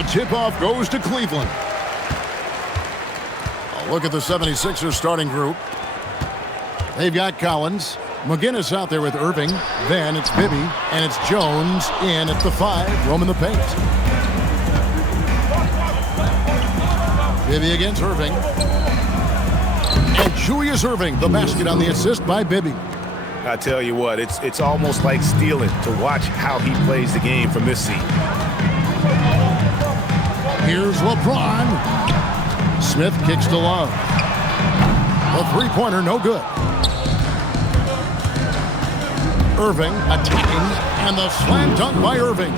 The tip-off goes to Cleveland. A look at the 76ers starting group. They've got Collins. McGinnis out there with Irving. Then it's Bibby. And it's Jones in at the 5, roaming the paint. Bibby against Irving. And Julius Irving, the basket on the assist by Bibby. I tell you what, it's almost like stealing to watch how he plays the game from this seat. Here's LeBron. Smith kicks to Love. The three-pointer, no good. Irving attacking, and the slam dunk by Irving.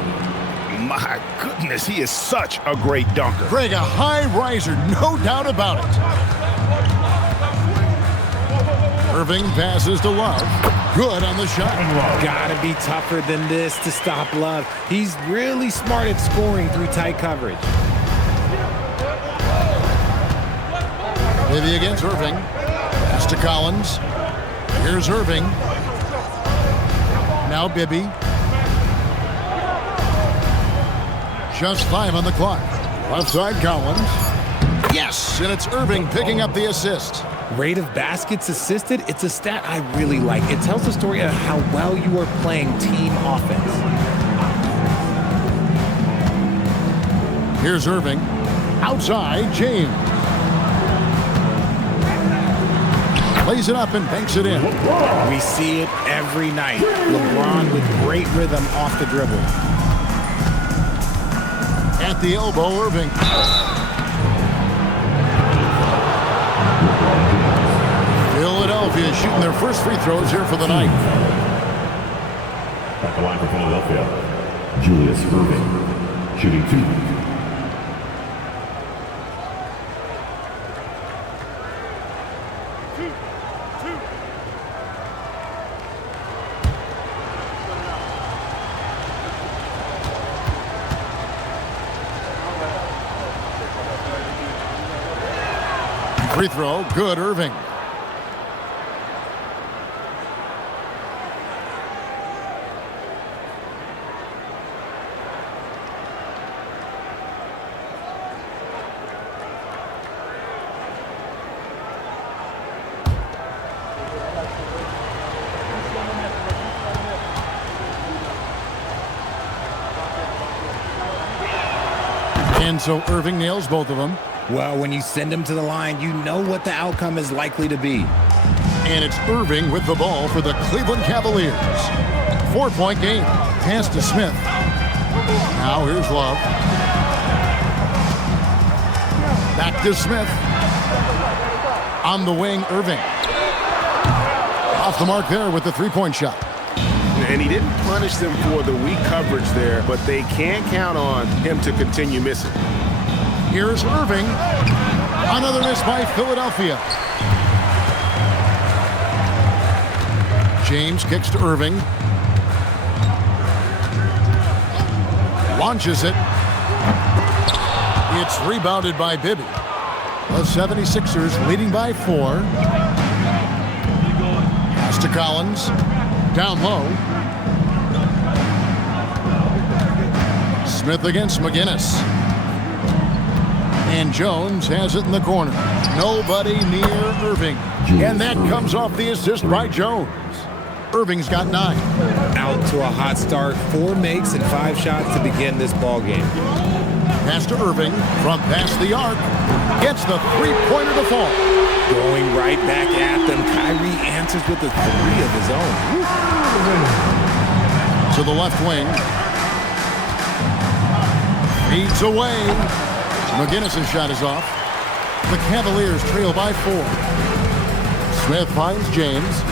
My goodness, he is such a great dunker. Greg, a high riser, no doubt about it. Irving passes to Love. Good on the shot. Gotta be tougher than this to stop Love. He's really smart at scoring through tight coverage. Bibby against Irving. Pass to Collins. Here's Irving. Now Bibby. Just 5 on the clock. Left side Collins. Yes, and it's Irving picking up the assist. Rate of baskets assisted, it's a stat I really like. It tells the story of how well you are playing team offense. Here's Irving. Outside, James. Plays it up and banks it in. We see it every night. LeBron with great rhythm off the dribble. At the elbow, Irving. Philadelphia shooting their first free throws here for the night. At the line for Philadelphia, Julius Irving, shooting 2. Free throw, good, Irving. And so Irving nails both of them. Well, when you send him to the line, you know what the outcome is likely to be. And it's Irving with the ball for the Cleveland Cavaliers. 4-point game. Pass to Smith. Now here's Love. Back to Smith. On the wing, Irving. Off the mark there with the three-point shot. And he didn't punish them for the weak coverage there, but they can't count on him to continue missing. Here's Irving. Another miss by Philadelphia. James kicks to Irving. Launches it. It's rebounded by Bibby. The 76ers leading by 4. Pass to Collins. Down low. Smith against McGinnis. And Jones has it in the corner. Nobody near Irving. And that comes off the assist by Jones. Irving's got 9. Out to a hot start. 4 makes and 5 shots to begin this ball game. Pass to Irving from past the arc. Gets the three-pointer to fall. Going right back at them. Kyrie answers with a 3 of his own. To the left wing. Feeds away. McGinnis' shot is off. The Cavaliers trail by 4. Smith finds James.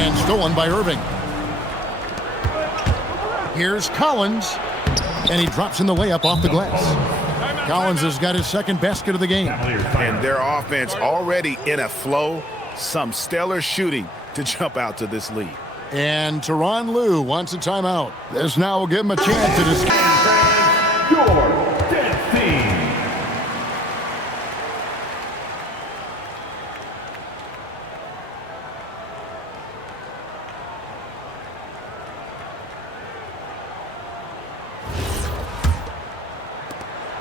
And stolen by Irving. Here's Collins. And he drops in the layup off the glass. Collins has got his second basket of the game. And their offense already in a flow. Some stellar shooting to jump out to this lead. And Tyronn Lue wants a timeout. This now will give him a chance to discuss. Your dead team.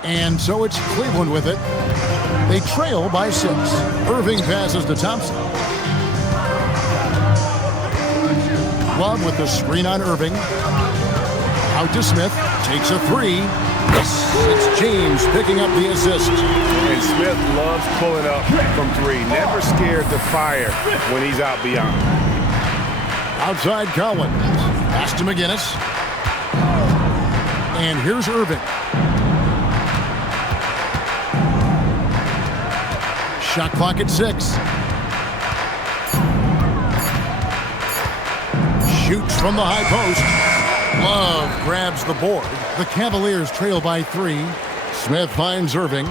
And so it's Cleveland with it. They trail by 6. Irving passes to Thompson. Love with the screen on Irving. Out to Smith. Takes a 3. Yes, it's James picking up the assist. And Smith loves pulling up from 3. Never scared to fire when he's out beyond. Outside Collins. Pass to McGinnis. And here's Irving. Shot clock at 6. Shoots from the high post. Love grabs the board. The Cavaliers trail by 3. Smith finds Irving.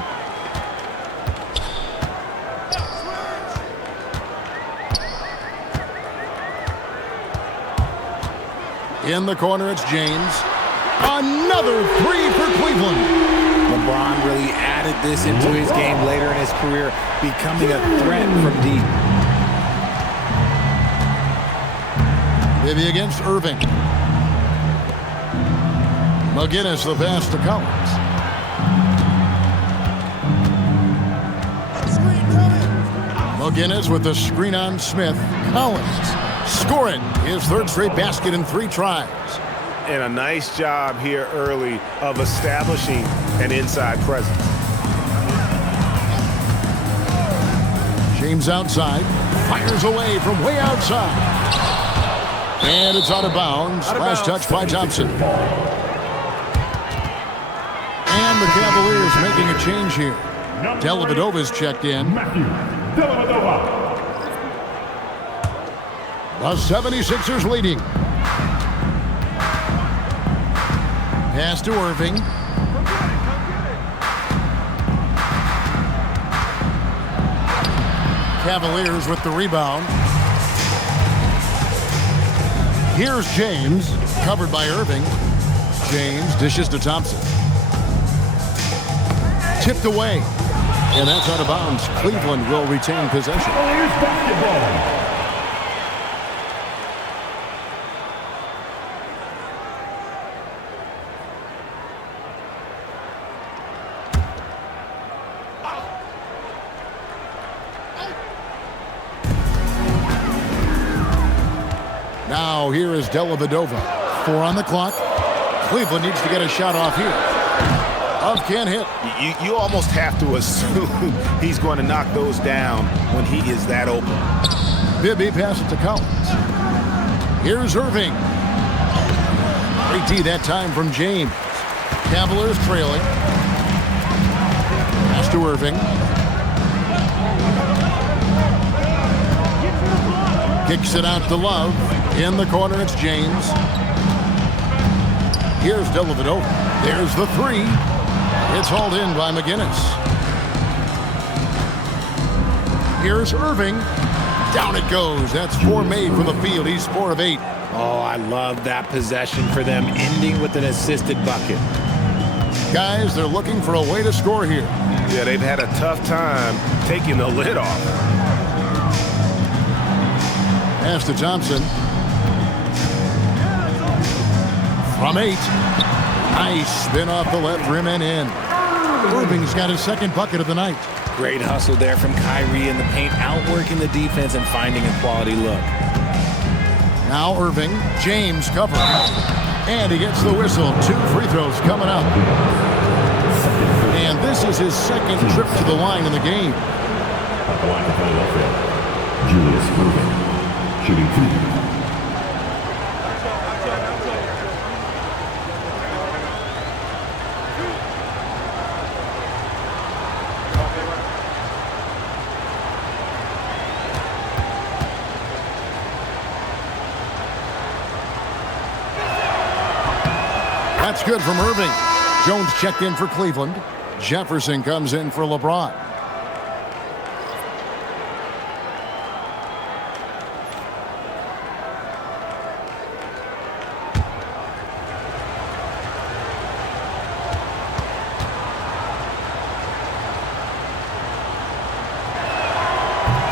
In the corner, it's James. Another 3 for Cleveland. LeBron really added this into his game later in his career, becoming a threat from deep. Maybe against Irving. McGinnis the pass to Collins. McGinnis with the screen on Smith. Collins scoring his 3rd straight basket in 3 tries. And a nice job here early of establishing an inside presence. James outside. Fires away from way outside. And it's out of bounds. Last touch by Thompson. And the Cavaliers making a change here. Dellavedova's checked in. The 76ers leading. Pass to Irving. Cavaliers with the rebound. Here's James, covered by Irving. James dishes to Thompson. Tipped away. And that's out of bounds. Cleveland will retain possession. Now here is Dellavedova. 4 on the clock. Cleveland needs to get a shot off here. Love can't hit. You almost have to assume he's going to knock those down when he is that open. Bibby passes to Collins. Here's Irving. Great D that time from James. Cavaliers trailing. Pass to Irving. Kicks it out to Love. In the corner, it's James. Here's Dellavedova. There's the 3. It's hauled in by McGinnis. Here's Irving. Down it goes. That's 4 made from the field. He's 4 of 8. Oh, I love that possession for them, ending with an assisted bucket. Guys, they're looking for a way to score here. Yeah, they've had a tough time taking the lid off. Pass to Thompson. From 8. Nice spin off the left rim and in. Irving's got his 2nd bucket of the night. Great hustle there from Kyrie in the paint, outworking the defense and finding a quality look. Now Irving. James covering. And he gets the whistle. 2 free throws coming up. And this is his 2nd trip to the line in the game. At the line for Philadelphia, Julius Irving, shooting 2. That's good from Irving. Jones checked in for Cleveland. Jefferson comes in for LeBron.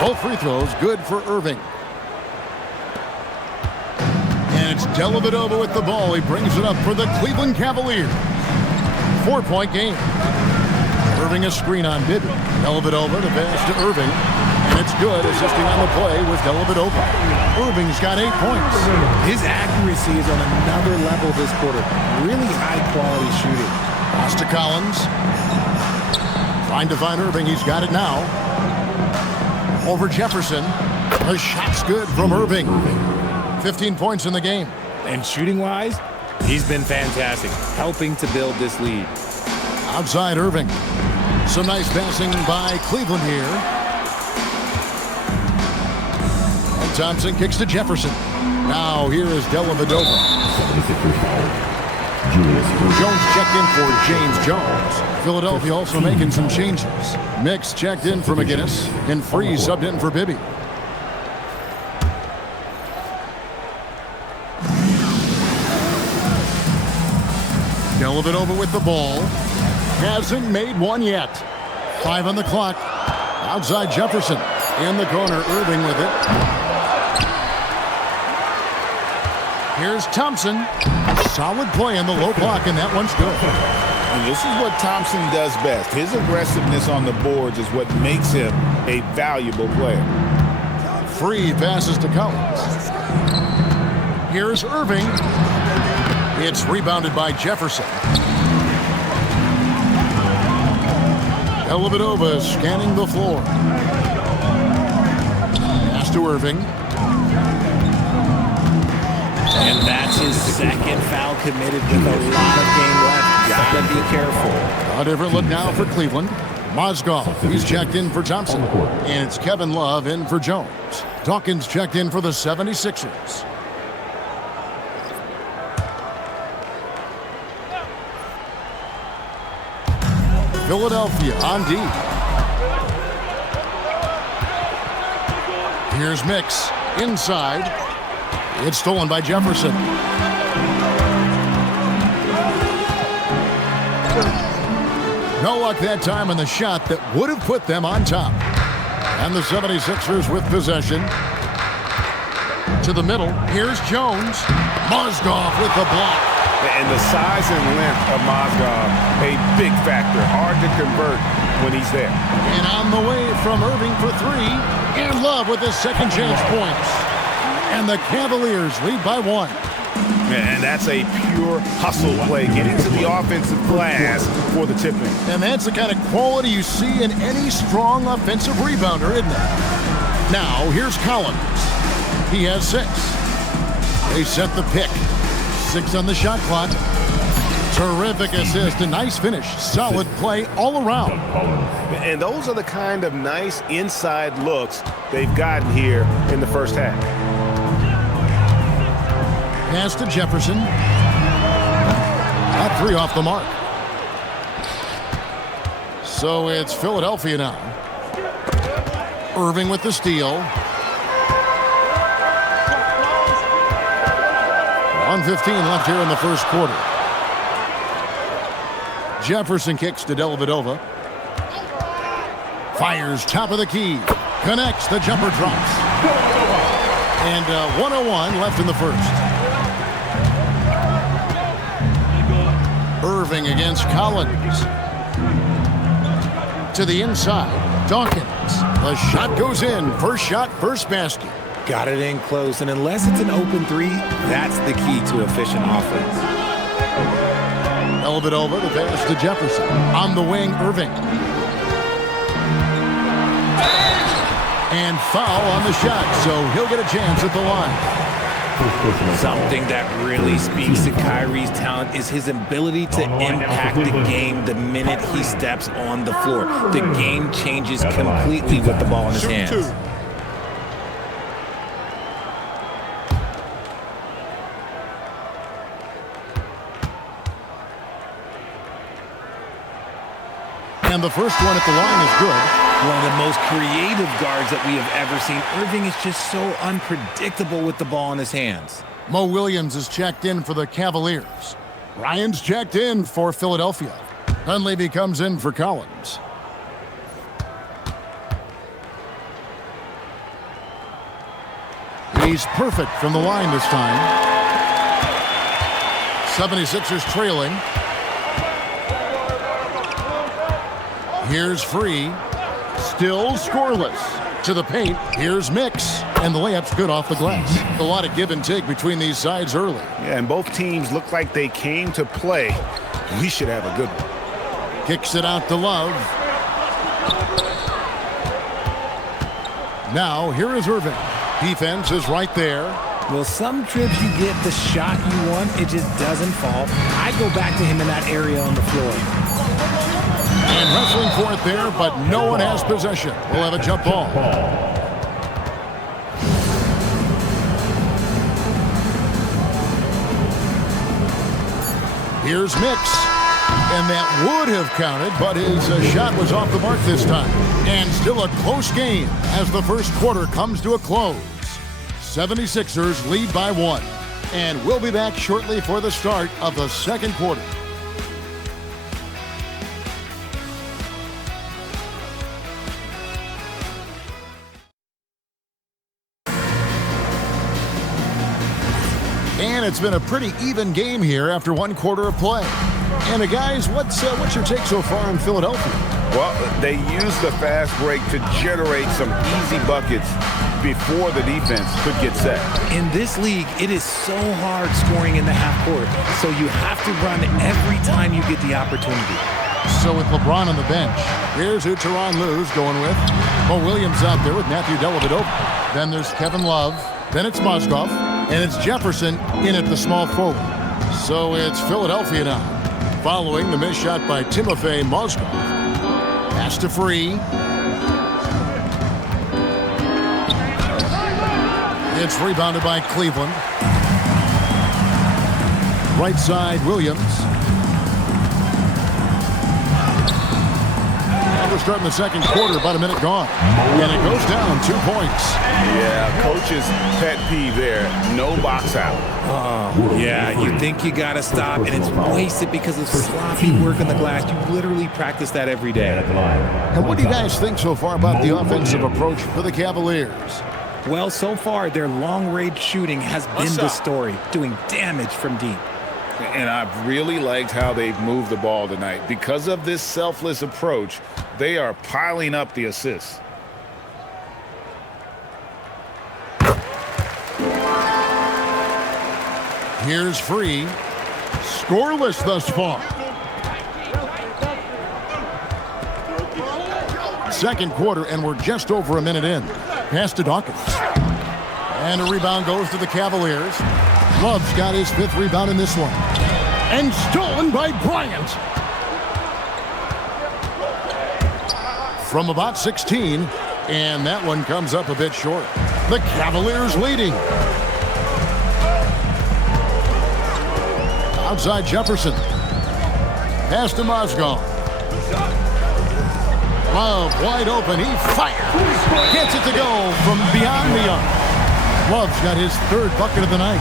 Both free throws good for Irving. It's Dellavedova with the ball. He brings it up for the Cleveland Cavaliers. 4-point game. Irving a screen on Bibby. Dellavedova to pass to Irving. And it's good, assisting on the play with Dellavedova. Irving's got 8 points. His accuracy is on another level this quarter. Really high-quality shooting. Pass to Collins. Trying to find Irving. He's got it now. Over Jefferson. The shot's good from Irving. 15 points in the game. And shooting-wise, he's been fantastic, helping to build this lead. Outside Irving. Some nice passing by Cleveland here. And Thompson kicks to Jefferson. Now here is Dellavedova. Jones checked in for James Jones. Philadelphia also making some changes. Mix checked in for McGinnis. And Freeze subbed in for Bibby. Dellavedova with the ball. Hasn't made one yet. 5 on the clock. Outside Jefferson. In the corner, Irving with it. Here's Thompson. Solid play on the low block, and that one's good. And this is what Thompson does best. His aggressiveness on the boards is what makes him a valuable player. Free passes to Collins. Here's Irving. It's rebounded by Jefferson. Dellavedova scanning the floor. Pass to Irving. And that's his second foul committed with a lot of game left. Gotta be careful. A different look now for Cleveland. Mozgov, he's checked in for Thompson. And it's Kevin Love in for Jones. Dawkins checked in for the 76ers. Philadelphia on D. Here's Mix. Inside. It's stolen by Jefferson. No luck that time on the shot that would have put them on top. And the 76ers with possession. To the middle. Here's Jones. Mozgov with the block. And the size and length of Mozgov, a big factor. Hard to convert when he's there. And on the way from Irving for 3. And Love with his second chance points. And the Cavaliers lead by 1. And that's a pure hustle play, getting to the offensive glass for the tipping. And that's the kind of quality you see in any strong offensive rebounder, isn't it? Now, here's Collins. He has 6. They set the pick. 6 on the shot clock. Terrific assist, a nice finish. Solid play all around. And those are the kind of nice inside looks they've gotten here in the first half. Pass to Jefferson. At 3 off the mark. So it's Philadelphia now. Irving with the steal. 1:15 left here in the first quarter. Jefferson kicks to Dellavedova. Fires top of the key. Connects. The jumper drops. And 1:01 left in the first. Irving against Collins. To the inside. Dawkins. The shot goes in. First shot, first basket. Got it in close, and unless it's an open 3, that's the key to efficient offense. Dellavedova the pass to Jefferson. On the wing, Irving. And foul on the shot, so he'll get a chance at the line. Something that really speaks to Kyrie's talent is his ability to impact the game the minute he steps on the floor. The game changes completely with the ball in his hands. And the first one at the line is good. One of the most creative guards that we have ever seen. Irving is just so unpredictable with the ball in his hands. Mo Williams is checked in for the Cavaliers. Ryan's checked in for Philadelphia. Dunleavy comes in for Collins. He's perfect from the line this time. 76ers trailing. Here's Free. Still scoreless. To the paint. Here's Mix. And the layup's good off the glass. A lot of give and take between these sides early. Yeah, and both teams look like they came to play. We should have a good one. Kicks it out to Love. Now, here is Irving. Defense is right there. Well, some trips you get the shot you want, it just doesn't fall. I go back to him in that area on the floor. And wrestling for it there, but no one has possession. We'll have a jump ball. Here's Mix. And that would have counted, but his shot was off the mark this time. And still a close game as the first quarter comes to a close. 76ers lead by 1. And we'll be back shortly for the start of the second quarter. And it's been a pretty even game here after one quarter of play. And guys, what's your take so far in Philadelphia? Well, they used the fast break to generate some easy buckets before the defense could get set. In this league, it is so hard scoring in the half court, so you have to run every time you get the opportunity. So with LeBron on the bench, here's who Tyronn Lue's going with. Mo Williams out there with Matthew Dellavedova. Then there's Kevin Love. Then it's Mozgov. And it's Jefferson in at the small forward. So it's Philadelphia now, following the missed shot by Timofey Mozgov. Pass to Free. It's rebounded by Cleveland. Right side, Williams. And we're starting the second quarter, about a minute gone. And it goes down 2 points. Yeah, coach's pet peeve there. No box out. Yeah, you think you got to stop, and it's wasted because of sloppy work on the glass. You literally practice that every day. And what do you guys think so far about the offensive approach for the Cavaliers? Well, so far, their long-range shooting has been the story, doing damage from deep. And I've really liked how they've moved the ball tonight. Because of this selfless approach, they are piling up the assists. Here's Free. Scoreless thus far. Second quarter, and we're just over a minute in. Pass to Dawkins. And a rebound goes to the Cavaliers. Love's got his 5th rebound in this one. And stolen by Bryant. From about 16, and that one comes up a bit short. The Cavaliers leading. Outside Jefferson. Pass to Mozgov. Love wide open. He fires. Gets it to go from beyond the arc. Love's got his 3rd bucket of the night.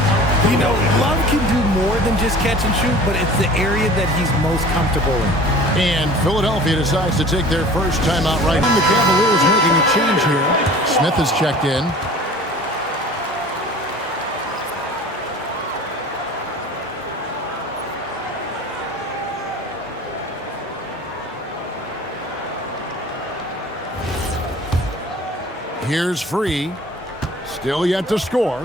You know, Love can do more than just catch and shoot, but it's the area that he's most comfortable in. And Philadelphia decides to take their first timeout right. And the Cavaliers making a change here. Smith has checked in. Here's Free. Still yet to score.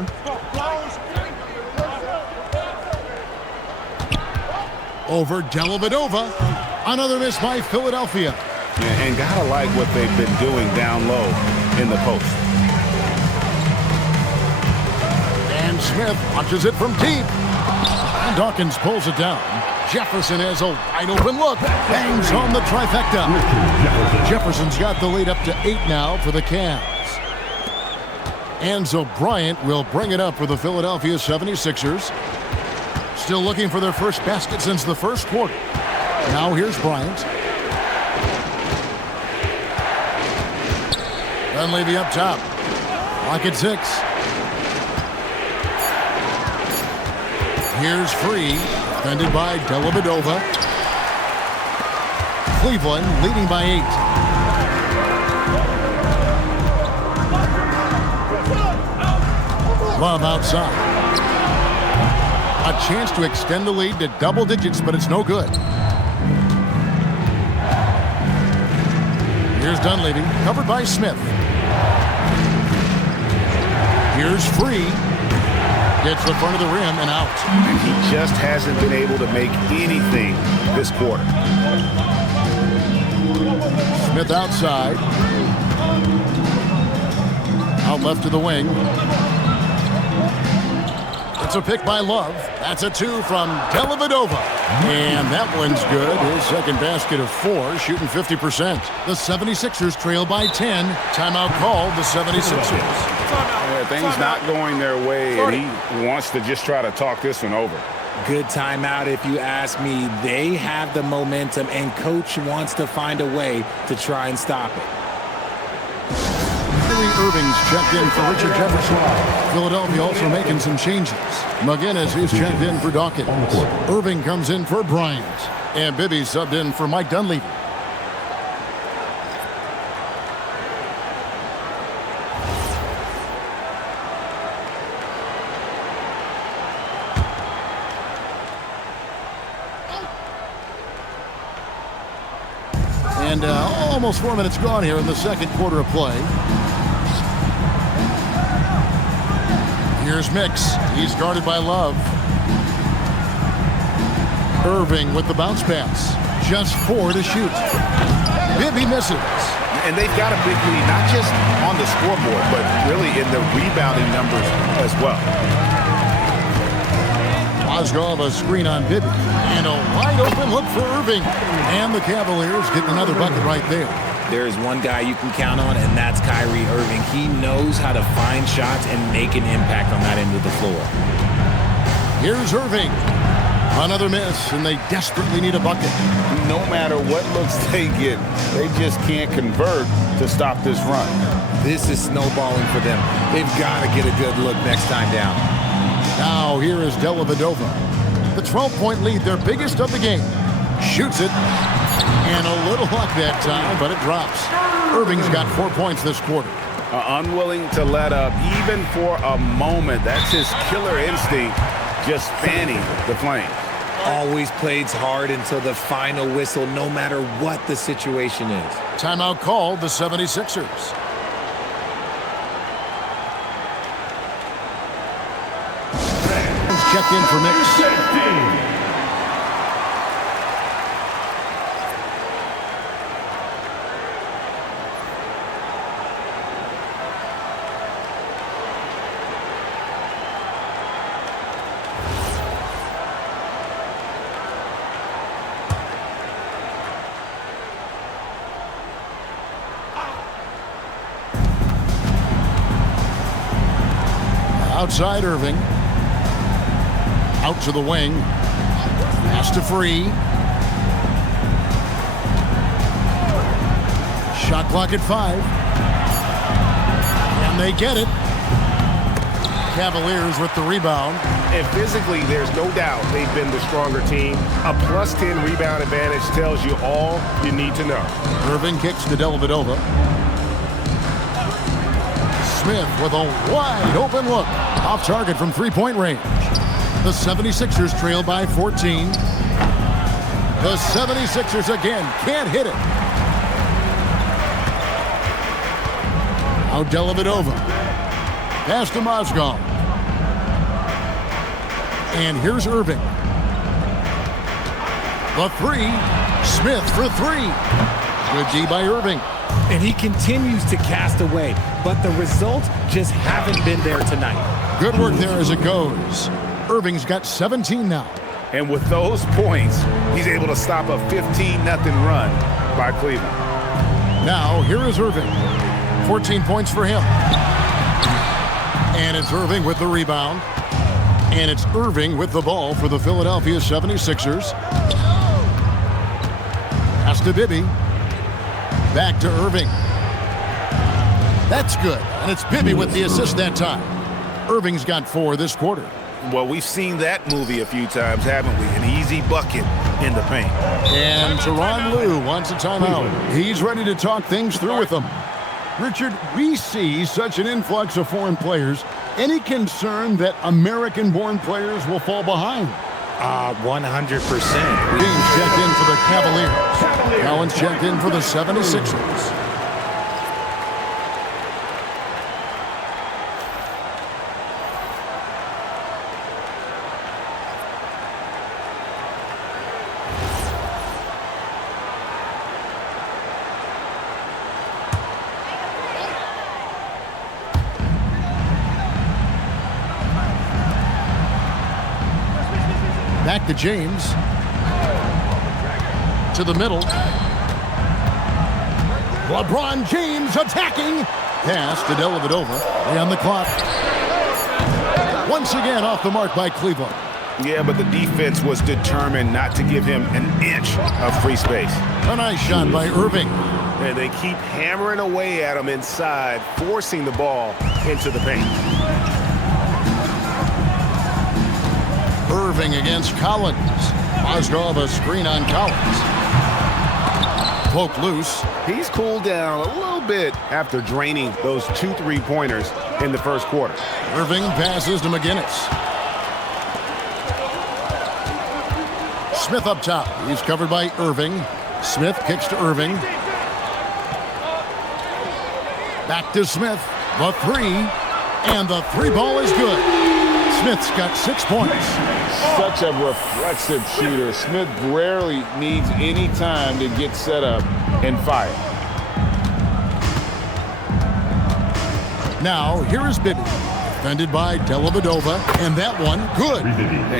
Over Dellavedova. Another miss by Philadelphia. And gotta like what they've been doing down low in the post. And Smith launches it from deep. And Dawkins pulls it down. Jefferson has a wide open look. Bangs home the trifecta. Jefferson's got the lead up to 8 now for the Cavs. Enzo Bryant will bring it up for the Philadelphia 76ers. Still looking for their first basket since the first quarter. Now here's Bryant. Dunleavy up top. Lock at 6. Here's Free. Defended by Dellavedova. Cleveland leading by 8. Love outside. A chance to extend the lead to double digits, but it's no good. Here's Dunleavy, covered by Smith. Here's Free. Gets the front of the rim and out. And he just hasn't been able to make anything this quarter. Smith outside. Out left to the wing. It's a pick by Love. That's a 2 from Dellavedova. And that one's good. His second basket of 4, shooting 50%. The 76ers trail by 10. Timeout called, the 76ers. Yeah, things not going their way, and he wants to just try to talk this one over. Good timeout if you ask me. They have the momentum, and Coach wants to find a way to try and stop it. Irving's checked in for Richard Jefferson. Philadelphia also making some changes. McGinnis is checked in for Dawkins. Irving comes in for Bryant. And Bibby subbed in for Mike Dunleavy. And almost 4 minutes gone here in the second quarter of play. Here's Mix. He's guarded by Love. Irving with the bounce pass. Just 4 to shoot. Bibby misses. And they've got a big lead, not just on the scoreboard, but really in the rebounding numbers as well. Mozgov a screen on Bibby. And a wide open look for Irving. And the Cavaliers getting another bucket right there. There is one guy you can count on, and that's Kyrie Irving. He knows how to find shots and make an impact on that end of the floor. Here's Irving. Another miss, and they desperately need a bucket. No matter what looks they get, they just can't convert to stop this run. This is snowballing for them. They've got to get a good look next time down. Now here is Dellavedova. The 12-point lead, their biggest of the game. Shoots it. And a little luck that time, but it drops. Irving's got 4 points this quarter. Unwilling to let up, even for a moment. That's his killer instinct, just fanning the flame. Always plays hard until the final whistle, no matter what the situation is. Timeout called, the 76ers. Checked in for Mix. Outside Irving. Out to the wing. Pass to Free. Shot clock at 5. And they get it. Cavaliers with the rebound. And physically, there's no doubt they've been the stronger team. A plus 10 rebound advantage tells you all you need to know. Irving kicks to Dellavedova. Smith with a wide open look. Off target from three-point range. The 76ers trail by 14. The 76ers again can't hit it. Now Dellavedova. Pass to Mozgov. And here's Irving. The 3. Smith for 3. Good D by Irving. And he continues to cast away, but the results just haven't been there tonight. Good work there as it goes. Irving's got 17 now. And with those points, he's able to stop a 15-0 run by Cleveland. Now, here is Irving. 14 points for him. And it's Irving with the rebound. And it's Irving with the ball for the Philadelphia 76ers. Pass to Bibby. Back to Irving. That's good. And it's Bibby with the assist that time. Irving's got 4 this quarter. Well, we've seen that movie a few times, haven't we? An easy bucket in the paint. And Tyronn Lue wants a timeout. He's ready to talk things through with them. Richard, we see such an influx of foreign players. Any concern that American-born players will fall behind? 100%. James checked in for the Cavaliers. Collins checked in for the 76ers. Back to James. To the middle. LeBron James attacking. Pass to Dellavedova. On the clock. Once again off the mark by Cleveland. Yeah, but the defense was determined not to give him an inch of free space. A nice shot by Irving. And they keep hammering away at him inside, forcing the ball into the paint. Irving against Collins. Mozgov a screen on Collins. Poke loose. He's cooled down a little bit after draining those 2 3-pointers in the first quarter. Irving passes to McGinnis. Smith up top. He's covered by Irving. Smith kicks to Irving. Back to Smith. The three. And the three ball is good. Smith's got 6 points. Such a reflexive shooter. Smith rarely needs any time to get set up and fire. Now, here is Bibby. Defended by Dellavedova. And that one, good.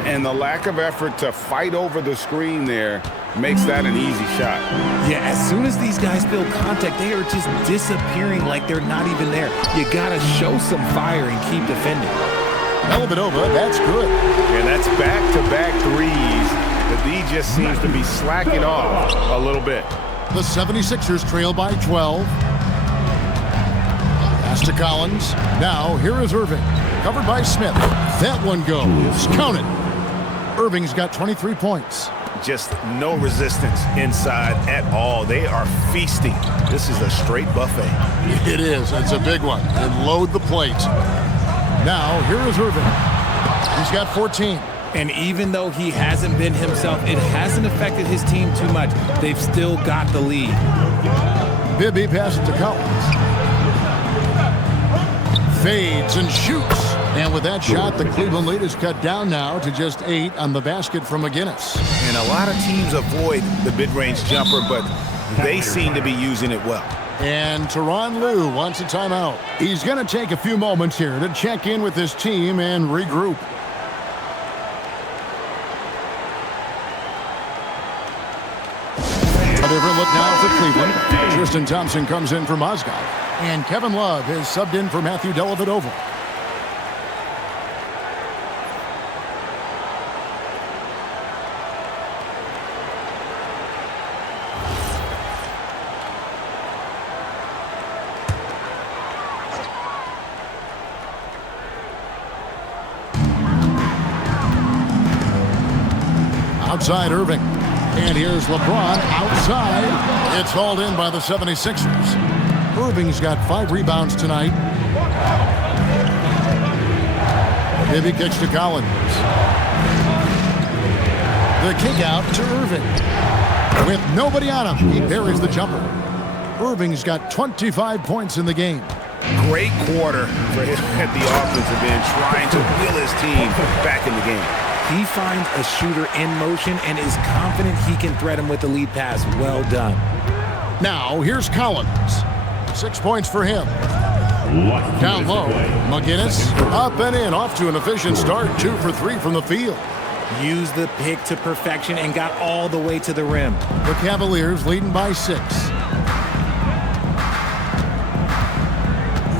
And the lack of effort to fight over the screen there makes that an easy shot. Yeah, as soon as these guys feel contact, they are just disappearing like they're not even there. You got to show some fire and keep defending. Dellavedova, that's good. And that's back-to-back threes. The D just seems to be slacking off a little bit. The 76ers trail by 12. Pass to Collins. Now, here is Irving. Covered by Smith. That one goes. Count it. Irving's got 23 points. Just no resistance inside at all. They are feasting. This is a straight buffet. It is. It's a big one. And load the plate. Now, here is Irving. He's got 14. And even though he hasn't been himself, it hasn't affected his team too much. They've still got the lead. Bibby passes to Collins. Fades and shoots. And with that shot, the Cleveland lead is cut down now to just 8 on the basket from McGinnis. And a lot of teams avoid the mid-range jumper, but they seem to be using it well. And Tyronn Lue wants a timeout. He's going to take a few moments here to check in with his team and regroup. A different look now for Cleveland. Tristan Thompson comes in for Mozgov. And Kevin Love is subbed in for Matthew Dellavedova. Outside Irving. And here's LeBron outside. It's hauled in by the 76ers. Irving's got 5 rebounds tonight. Bibby kicks to Collins. The kick out to Irving. With nobody on him, he buries the jumper. Irving's got 25 points in the game. Great quarter for him at the offensive end, trying to will his team back in the game. He finds a shooter in motion and is confident he can thread him with the lead pass. Well done. Now, here's Collins. 6 points for him. Down low, McGinnis up and in, off to an efficient start. 2 for 3 from the field. Used the pick to perfection and got all the way to the rim. The Cavaliers leading by 6.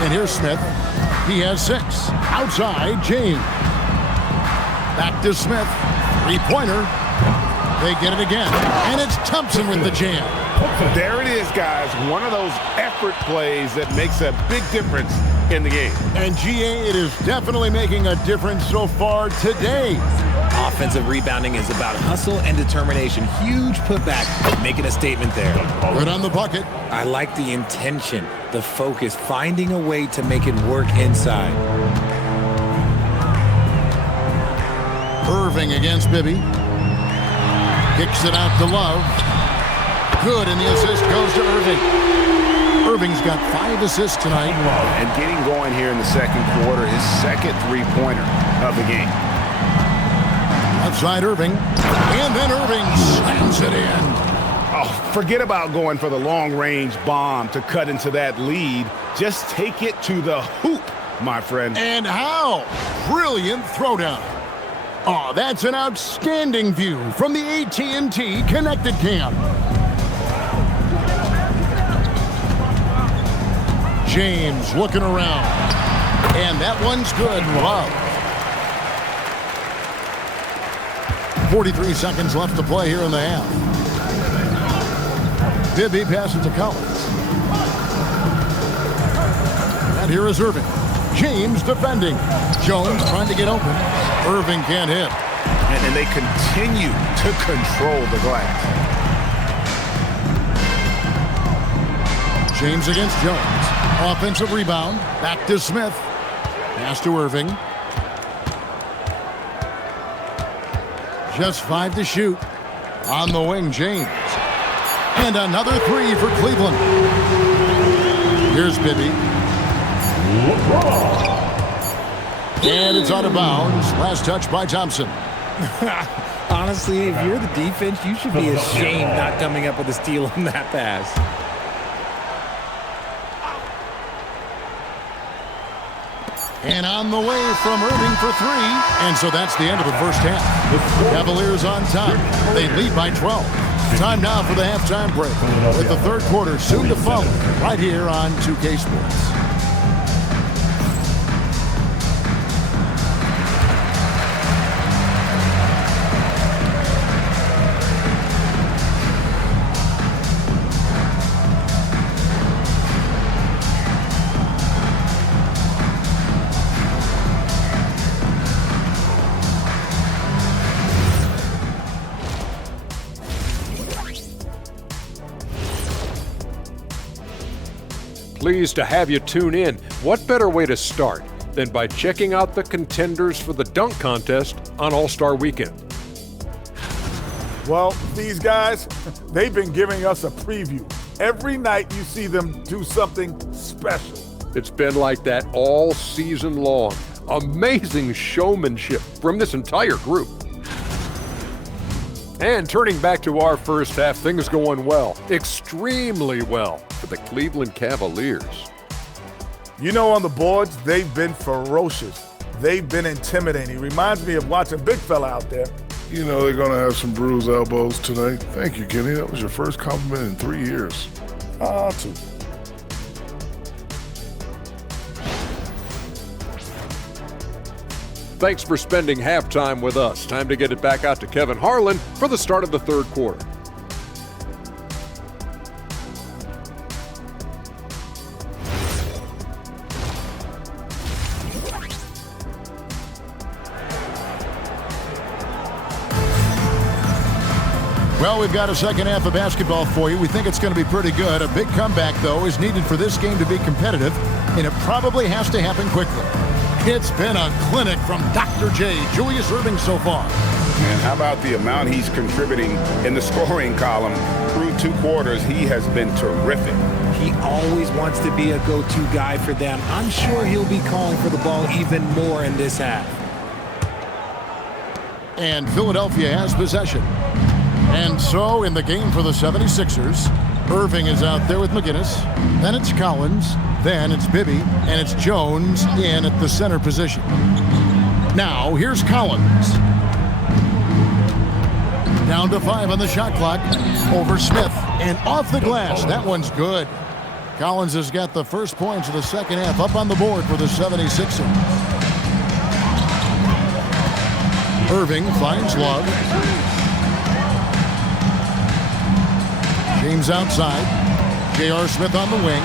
And here's Smith. He has 6. Outside, James. Back to Smith. 3-pointer. They get it again. And it's Thompson with the jam. There it is, guys. One of those effort plays that makes a big difference in the game. And GA, it is definitely making a difference so far today. Offensive rebounding is about hustle and determination. Huge putback, making a statement there. Good on the bucket. I like the intention, the focus, finding a way to make it work inside. Irving against Bibby. Kicks it out to Love. Good, and the assist goes to Irving. Irving's got 5 assists tonight. And getting going here in the second quarter, his second 3-pointer of the game. Outside Irving. And then Irving slams it in. Oh, forget about going for the long-range bomb to cut into that lead. Just take it to the hoop, my friend. And how? Brilliant throwdown. Oh, that's an outstanding view from the AT&T Connected Cam. James looking around. And that one's good. Wow. 43 seconds left to play here in the half. Bibby passes to Collins. And here is Irving. James defending. Jones trying to get open. Irving can't hit. And they continue to control the glass. James against Jones. Offensive rebound. Back to Smith. Pass to Irving. Just 5 to shoot. On the wing, James. And another 3 for Cleveland. Here's Bibby. And it's out of bounds. Last touch by Thompson. Honestly, if you're the defense, you should be ashamed not coming up with a steal on that pass. And on the way from Irving for 3. And so that's the end of the first half. Cavaliers on top. They lead by 12. Time now for the halftime break, with the third quarter soon to follow right here on 2K Sports. Pleased to have you tune in. What better way to start than by checking out the contenders for the dunk contest on All-Star Weekend? Well, these guys, they've been giving us a preview. Every night you see them do something special. It's been like that all season long. Amazing showmanship from this entire group. And turning back to our first half, things going well, extremely well for the Cleveland Cavaliers. You know, on the boards, they've been ferocious. They've been intimidating. Reminds me of watching Big Fella out there. You know they're going to have some bruised elbows tonight. Thank you, Kenny. That was your first compliment in 3 years. Two. Thanks for spending halftime with us. Time to get it back out to Kevin Harlan for the start of the third quarter. Well, we've got a second half of basketball for you. We think it's going to be pretty good. A big comeback, though, is needed for this game to be competitive, and it probably has to happen quickly. It's been a clinic from Dr. J, Julius Irving, so far. And how about the amount he's contributing in the scoring column? Through 2 quarters, he has been terrific. He always wants to be a go-to guy for them. I'm sure he'll be calling for the ball even more in this half. And Philadelphia has possession. And so in the game for the 76ers, Irving is out there with McGinnis. Then it's Collins. Then it's Bibby. And it's Jones in at the center position. Now here's Collins. Down to 5 on the shot clock. Over Smith. And off the glass. That one's good. Collins has got the first points of the second half up on the board for the 76ers. Irving finds Love. James outside. J.R. Smith on the wing.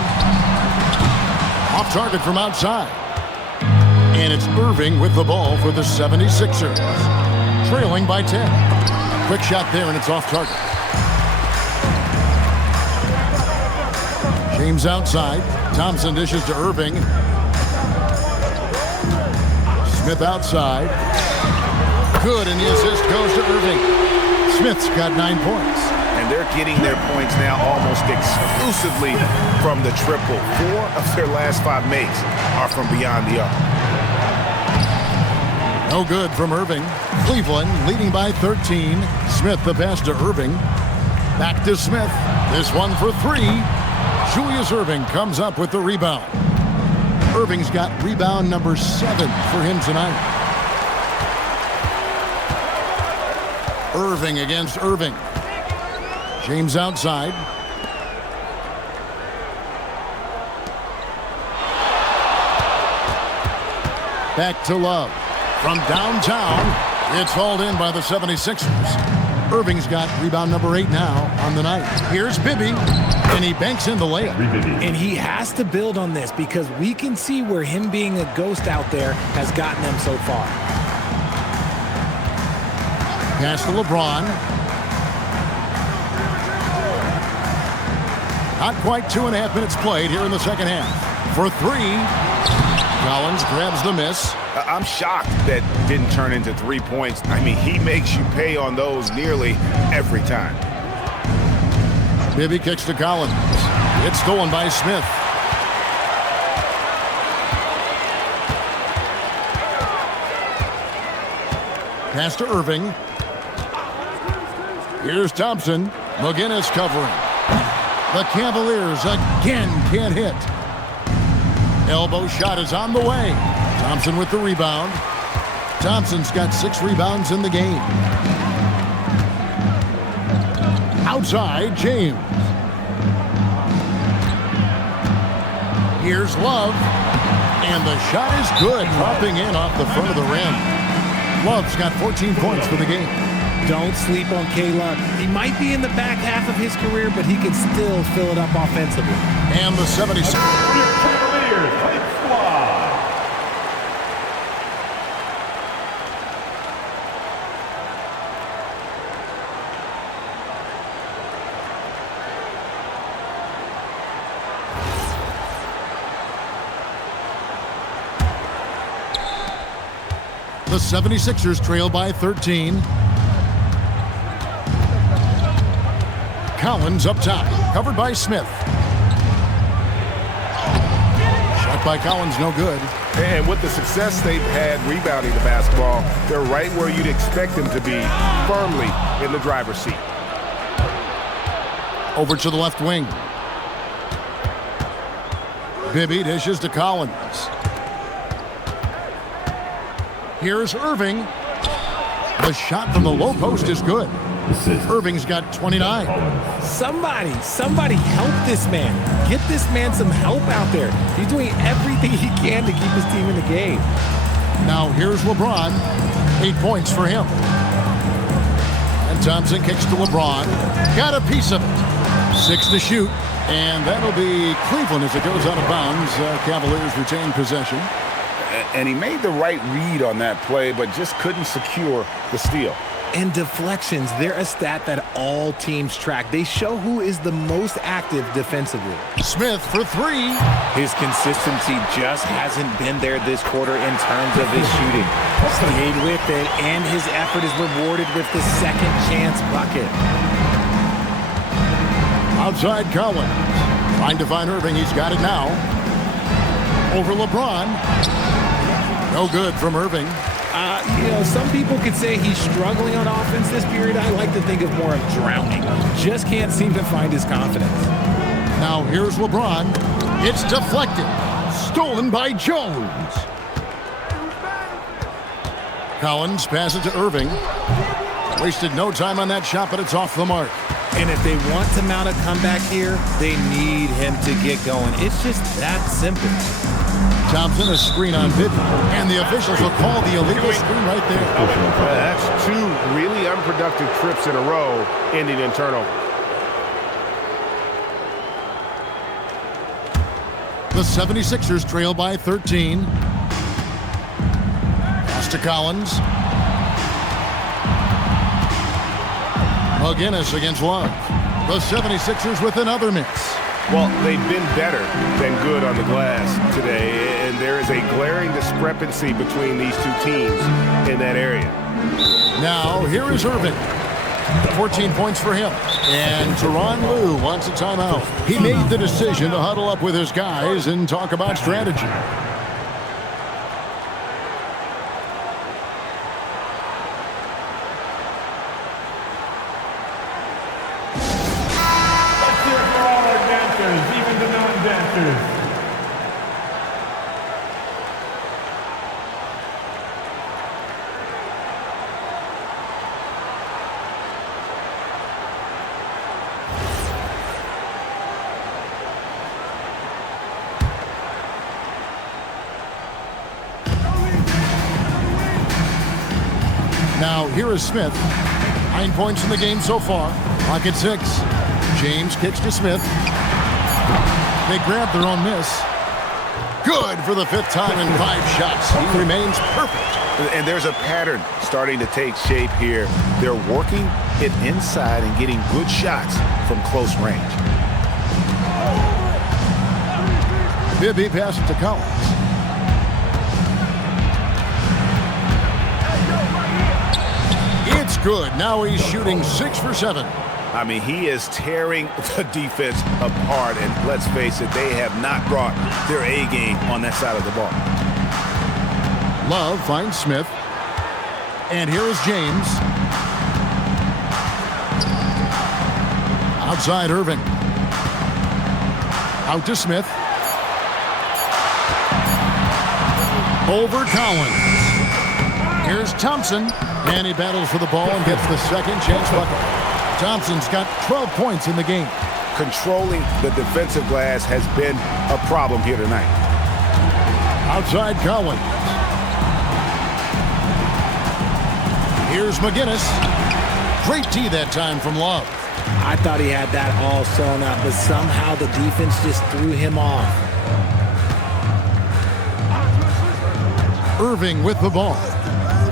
Off target from outside. And it's Irving with the ball for the 76ers. Trailing by 10. Quick shot there, and it's off target. James outside. Thompson dishes to Irving. Smith outside. Good, and the assist goes to Irving. Smith's got 9 points. And they're getting their points now almost exclusively from the triple. 4 of their last 5 makes are from beyond the arc. No good from Irving. Cleveland leading by 13. Smith the pass to Irving. Back to Smith. This one for 3. Julius Irving comes up with the rebound. Irving's got rebound number 7 for him tonight. Irving against Irving. James outside. Back to Love. From downtown, it's hauled in by the 76ers. Irving's got rebound number 8 now on the night. Here's Bibby, and he banks in the layup. And he has to build on this because we can see where him being a ghost out there has gotten them so far. Pass to LeBron. Not quite 2.5 minutes played here in the second half. For 3, Collins grabs the miss. I'm shocked that didn't turn into 3 points. I mean, he makes you pay on those nearly every time. Bibby kicks to Collins. It's stolen by Smith. Pass to Irving. Here's Thompson. McGinnis covering. The Cavaliers again can't hit. Elbow shot is on the way. Thompson with the rebound. Thompson's got 6 rebounds in the game. Outside, James. Here's Love. And the shot is good, dropping in off the front of the rim. Love's got 14 points for the game. Don't sleep on K-Love. He might be in the back half of his career, but he can still fill it up offensively. And the 76ers. Cavaliers Hype Squad. The 76ers trail by 13. Collins up top, covered by Smith. Shot by Collins, no good. And with the success they've had rebounding the basketball, they're right where you'd expect them to be, firmly in the driver's seat. Over to the left wing. Bibby dishes to Collins. Here's Irving. The shot from the low post is good. Irving's got 29. Somebody help this man. Get this man some help out there. He's doing everything he can to keep his team in the game. Now here's LeBron. 8 points for him. And Thompson kicks to LeBron. Got a piece of it. 6 to shoot. And that'll be Cleveland as it goes out of bounds. Cavaliers retain possession. And he made the right read on that play, but just couldn't secure the steal. And deflections, they're a stat that all teams track. They show who is the most active defensively. Smith for 3. His consistency just hasn't been there this quarter in terms of his shooting. Stayed with it, and his effort is rewarded with the second chance bucket. Outside Collins. Trying to find Irving. He's got it now. Over LeBron. No good from Irving. Some people could say he's struggling on offense this period. I like to think of more of drowning. Just can't seem to find his confidence. Now here's LeBron. It's deflected. Stolen by Jones. Collins passes to Irving. Wasted no time on that shot, but it's off the mark. And if they want to mount a comeback here, they need him to get going. It's just that simple. Thompson, a screen on Bibby. And the officials will call the illegal screen right there. That's 2 really unproductive trips in a row, ending in turnover. The 76ers trail by 13. Pass to Collins. McGinnis against Love. The 76ers with another miss. Well, they've been better than good on the glass today, and there is a glaring discrepancy between these 2 teams in that area. Now, here is Irving. 14 points for him. And Tyronn Lue wants a timeout. He made the decision to huddle up with his guys and talk about strategy. Even the non-dancers. Now, here is Smith. 9 points in the game so far. Clock at 6. James kicks to Smith. They grab their own miss. Good for the 5th time in 5 shots. He remains perfect. And there's a pattern starting to take shape here. They're working it inside and getting good shots from close range. Bibby passes to Collins. It's good. Now he's shooting 6 for 7. I mean, he is tearing the defense apart. And let's face it, they have not brought their A game on that side of the ball. Love finds Smith. And here is James. Outside Irving. Out to Smith. Over Collins. Here's Thompson. And he battles for the ball and gets the second chance bucket. Thompson's got 12 points in the game. Controlling the defensive glass has been a problem here tonight. Outside Collins. Here's McGinnis. Great tee that time from Love. I thought he had that all sewn up, but somehow the defense just threw him off. Irving with the ball.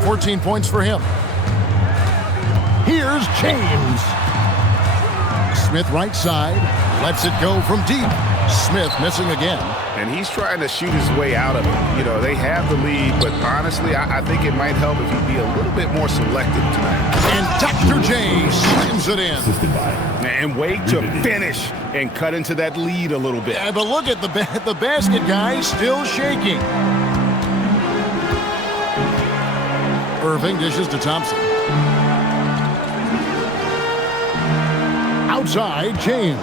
14 points for him. Here's James. Smith right side. Lets it go from deep. Smith missing again. And he's trying to shoot his way out of it. You know, they have the lead, but honestly, I think it might help if he'd be a little bit more selective tonight. And Dr. J slams it in. And wait to finish and cut into that lead a little bit. Yeah, but look at the basket guy still shaking. Irving dishes to Thompson. Outside, James.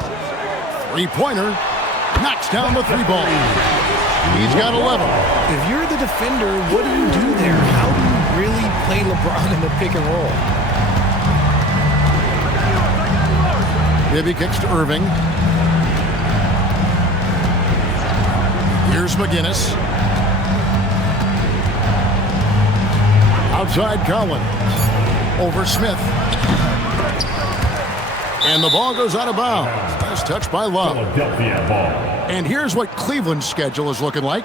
Three-pointer. Knocks down the 3-ball. He's got 11. If you're the defender, what do you do there? How do you really play LeBron in the pick and roll? Bibby kicks to Irving. Here's McGinnis. Outside Collins. Over Smith. And the ball goes out of bounds. Nice touch by Love. Philadelphia ball. And here's what Cleveland's schedule is looking like.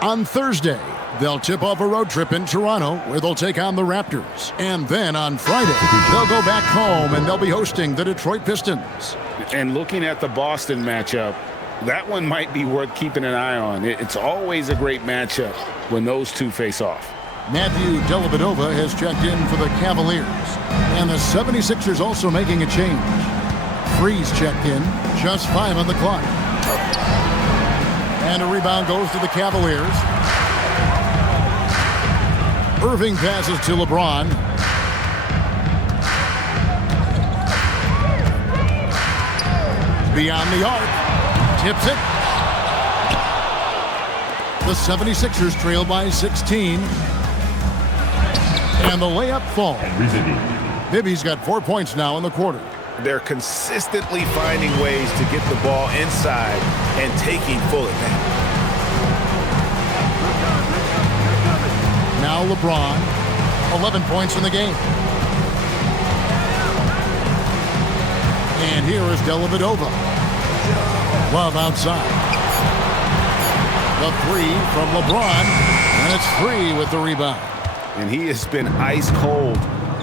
On Thursday, they'll tip off a road trip in Toronto where they'll take on the Raptors. And then on Friday, they'll go back home and they'll be hosting the Detroit Pistons. And looking at the Boston matchup, that one might be worth keeping an eye on. It's always a great matchup when those two face off. Matthew Dellavedova has checked in for the Cavaliers. And the 76ers also making a change. Freeze checked in, just 5 on the clock. And a rebound goes to the Cavaliers. Irving passes to LeBron. Beyond the arc. Tips it. The 76ers trail by 16. And the layup falls. Bibby's got 4 points now in the quarter. They're consistently finding ways to get the ball inside and taking full advantage. Now LeBron, 11 points in the game. And here is Dellavedova. Love outside. The 3 from LeBron, and it's Free with the rebound. And he has been ice cold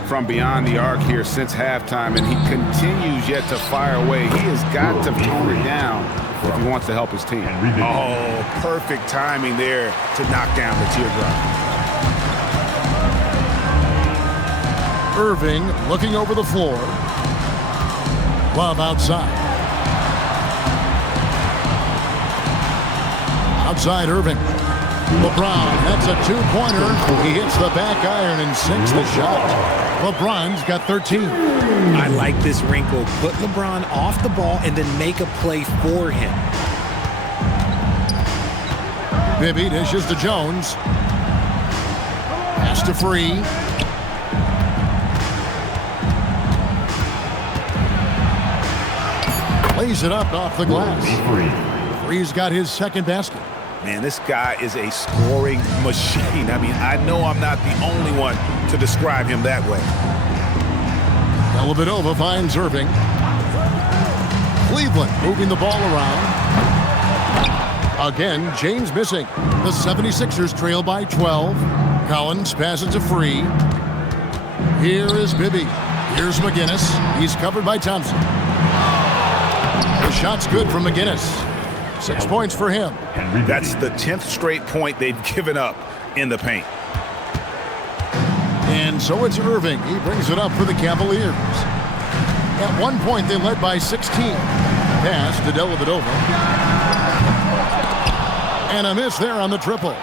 from beyond the arc here since halftime, and he continues yet to fire away. He has got to tone it down if he wants to help his team. Oh, perfect timing there to knock down the teardrop. Irving looking over the floor. Love outside. Outside Irving. LeBron, that's a 2-pointer. He hits the back iron and sinks the shot. LeBron's got 13. I like this wrinkle. Put LeBron off the ball and then make a play for him. Bibby dishes to Jones. Pass to Free. Lays it up off the glass. Free's got his second basket. Man, this guy is a scoring machine. I mean, I know I'm not the only one to describe him that way. Dellavedova finds Irving. Cleveland moving the ball around. Again, James missing. The 76ers trail by 12. Collins passes to Free. Here is Bibby. Here's McGinnis. He's covered by Thompson. The shot's good from McGinnis. 6 points for him. That's the 10th straight point they've given up in the paint. And so it's Irving. He brings it up for the Cavaliers. At one point, they led by 16. Pass to Dellavedova. And a miss there on the triple.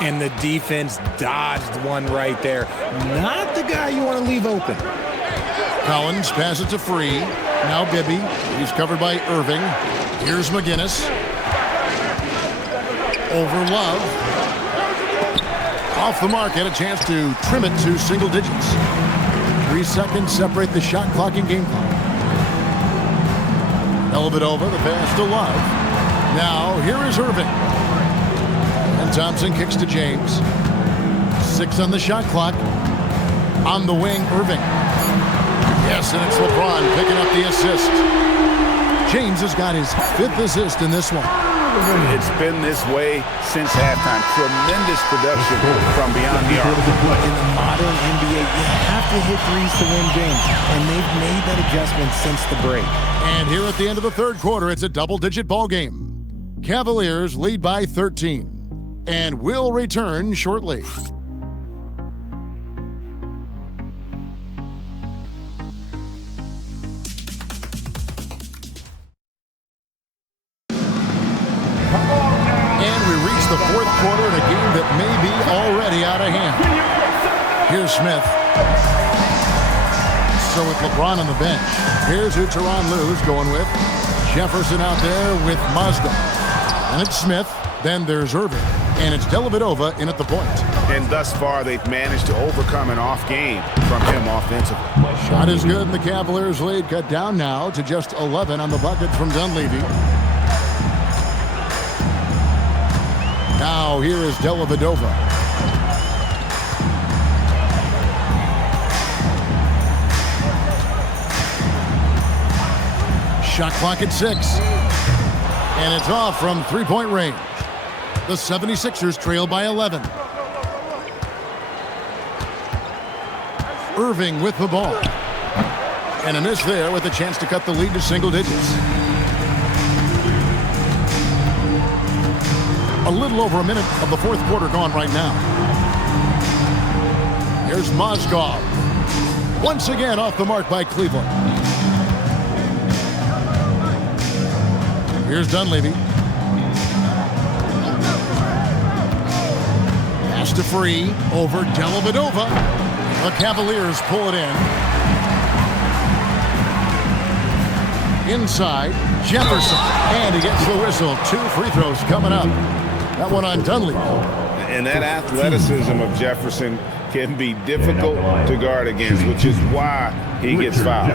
And the defense dodged one right there. Not the guy you want to leave open. Collins passes to Free. Now Bibby. He's covered by Irving. Here's McGinnis. Over Love. Off the mark, had a chance to trim it to single digits. 3 seconds separate the shot clock and game clock. Dellavedova, the pass to Love. Now, here is Irving. And Thompson kicks to James. 6 on the shot clock. On the wing, Irving. Yes, and it's LeBron picking up the assist. James has got his 5th assist in this one. It's been this way since halftime. Tremendous production from beyond the arc. In the modern NBA, you have to hit threes to win games, and they've made that adjustment since the break. And here at the end of the third quarter, it's a double-digit ball game. Cavaliers lead by 13. And will return shortly. The fourth quarter in a game that may be already out of hand. Here's Smith. So with LeBron on the bench, here's who Tyronn Lue's going with. Jefferson out there with Mazda. And it's Smith. Then there's Irving. And it's Dellavedova in at the point. And thus far, they've managed to overcome an off game from him offensively. Shot is good, and the Cavaliers lead cut down now to just 11 on the bucket from Dunleavy. Now here is Dellavedova. Shot clock at 6. And it's off from three-point range. The 76ers trail by 11. Irving with the ball. And a miss there with a chance to cut the lead to single digits. A little over a minute of the fourth quarter gone right now. Here's Mozgov. Once again off the mark by Cleveland. Here's Dunleavy. Pass to Free over Dellavedova. The Cavaliers pull it in. Inside, Jefferson. And he gets the whistle. 2 free throws coming up. That one on Dunleavy. And that athleticism of Jefferson can be difficult to guard against, which is why he gets fouled.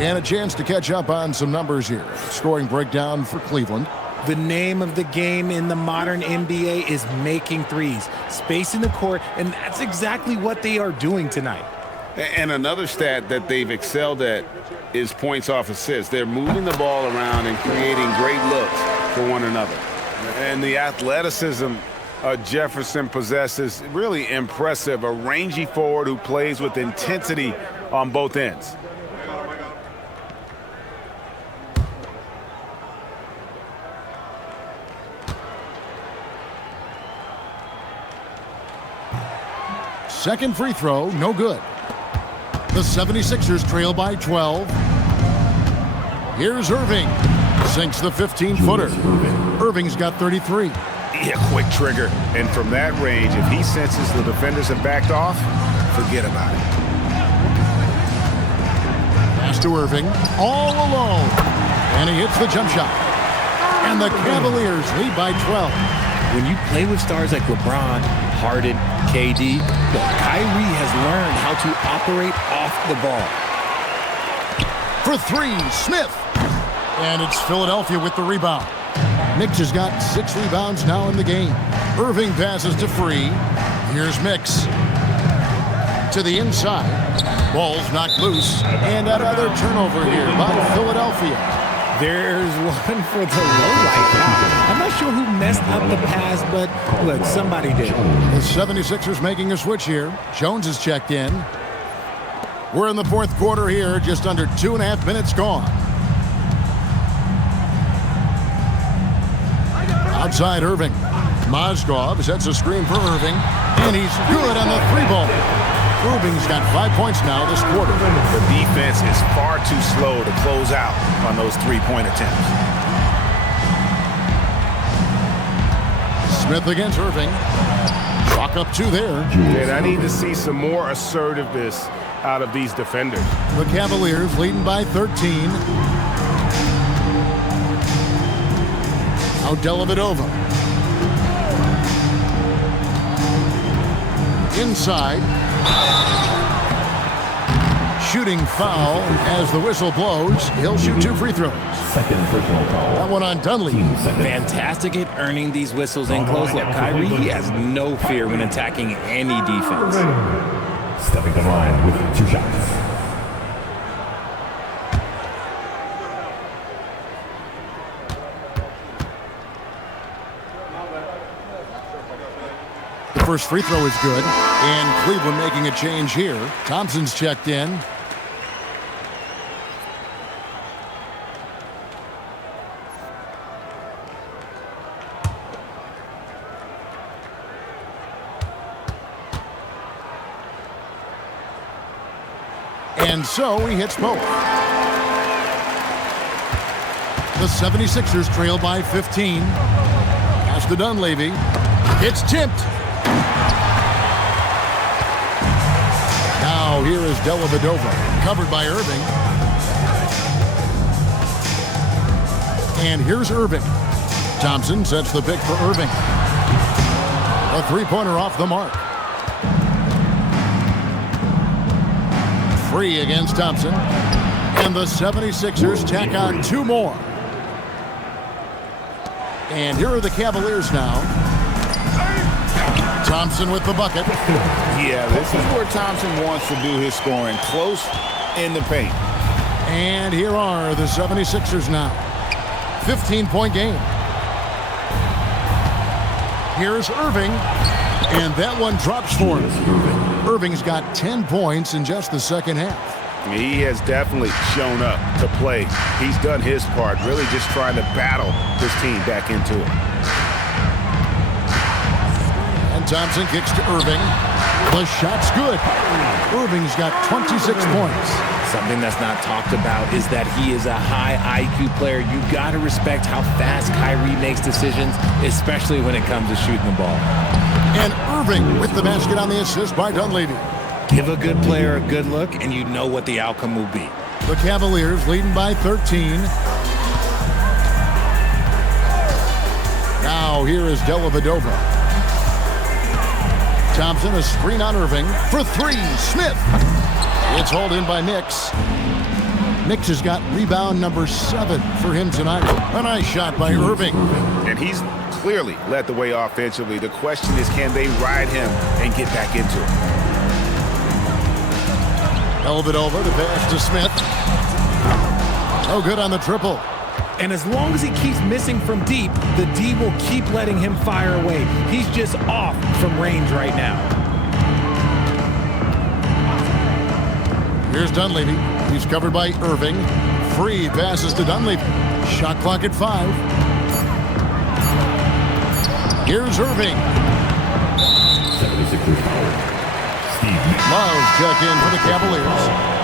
And a chance to catch up on some numbers here. Scoring breakdown for Cleveland. The name of the game in the modern NBA is making threes. Spacing the court, and that's exactly what they are doing tonight. And another stat that they've excelled at is points off assists. They're moving the ball around and creating great looks for one another. And the athleticism Jefferson possesses, really impressive. A rangy forward who plays with intensity on both ends. Second free throw, no good. The 76ers trail by 12. Here's Irving. Sinks the 15-footer. Irving's got 33. Yeah, quick trigger. And from that range, if he senses the defenders have backed off, forget about it. Pass to Irving, all alone. And he hits the jump shot. And the Cavaliers lead by 12. When you play with stars like LeBron, Harden, KD, Kyrie has learned how to operate off the ball. For 3, Smith. And it's Philadelphia with the rebound. Mix has got 6 rebounds now in the game. Irving passes to Free. Here's Mix. To the inside. Ball's knocked loose. And another turnover here by Philadelphia. There's one for the low right now. I'm not sure who messed up the pass, but look, somebody did. The 76ers making a switch here. Jones is checked in. We're in the fourth quarter here, just under 2.5 minutes gone. Outside Irving. Mozgov sets a screen for Irving, and he's good on the three ball. Irving's got 5 points now this quarter. The defense is far too slow to close out on those three-point attempts. Smith against Irving. Chalk up 2 there. And I need to see some more assertiveness out of these defenders. The Cavaliers leading by 13. Now Dellavedova. Inside. Shooting foul as the whistle blows. He'll shoot 2 free throws. Second personal foul. That one on Dunleavy. Fantastic at earning these whistles in close. Look, Kyrie, he has no fear when attacking any defense. Stepping to the line with 2 shots. The first free throw is good, and Cleveland making a change here. Thompson's checked in. And so he hits both. The 76ers trail by 15. Pass to Dunleavy. It's tipped. Now here is Dellavedova, covered by Irving. And here's Irving. Thompson sets the pick for Irving. A three-pointer off the mark. Free against Thompson. And the 76ers tack on 2 more. And here are the Cavaliers now. Thompson with the bucket. Yeah, this is where Thompson wants to do his scoring, close in the paint. And here are the 76ers now. 15-point game. Here's Irving. And that one drops for him. Irving's got 10 points in just the second half. He has definitely shown up to play. He's done his part, really just trying to battle this team back into it. And Thompson kicks to Irving. The shot's good. Irving's got 26 points. Something that's not talked about is that he is a high IQ player. You got to respect how fast Kyrie makes decisions, especially when it comes to shooting the ball. And Irving with the basket on the assist by Dunleavy. Give a good player a good look, and you know what the outcome will be. The Cavaliers leading by 13. Now here is Dellavedova. Thompson, a screen on Irving for 3. Smith. It's hauled in by Nix. Nix has got rebound number 7 for him tonight. A nice shot by Irving. And he's clearly led the way offensively. The question is, can they ride him and get back into it? Dellavedova, the pass to Smith. No good on the triple. And as long as he keeps missing from deep, the D will keep letting him fire away. He's just off from range right now. Here's Dunleavy. He's covered by Irving. Free passes to Dunleavy. Shot clock at 5. Here's Irving. 76ers foul. Love check in for the Cavaliers.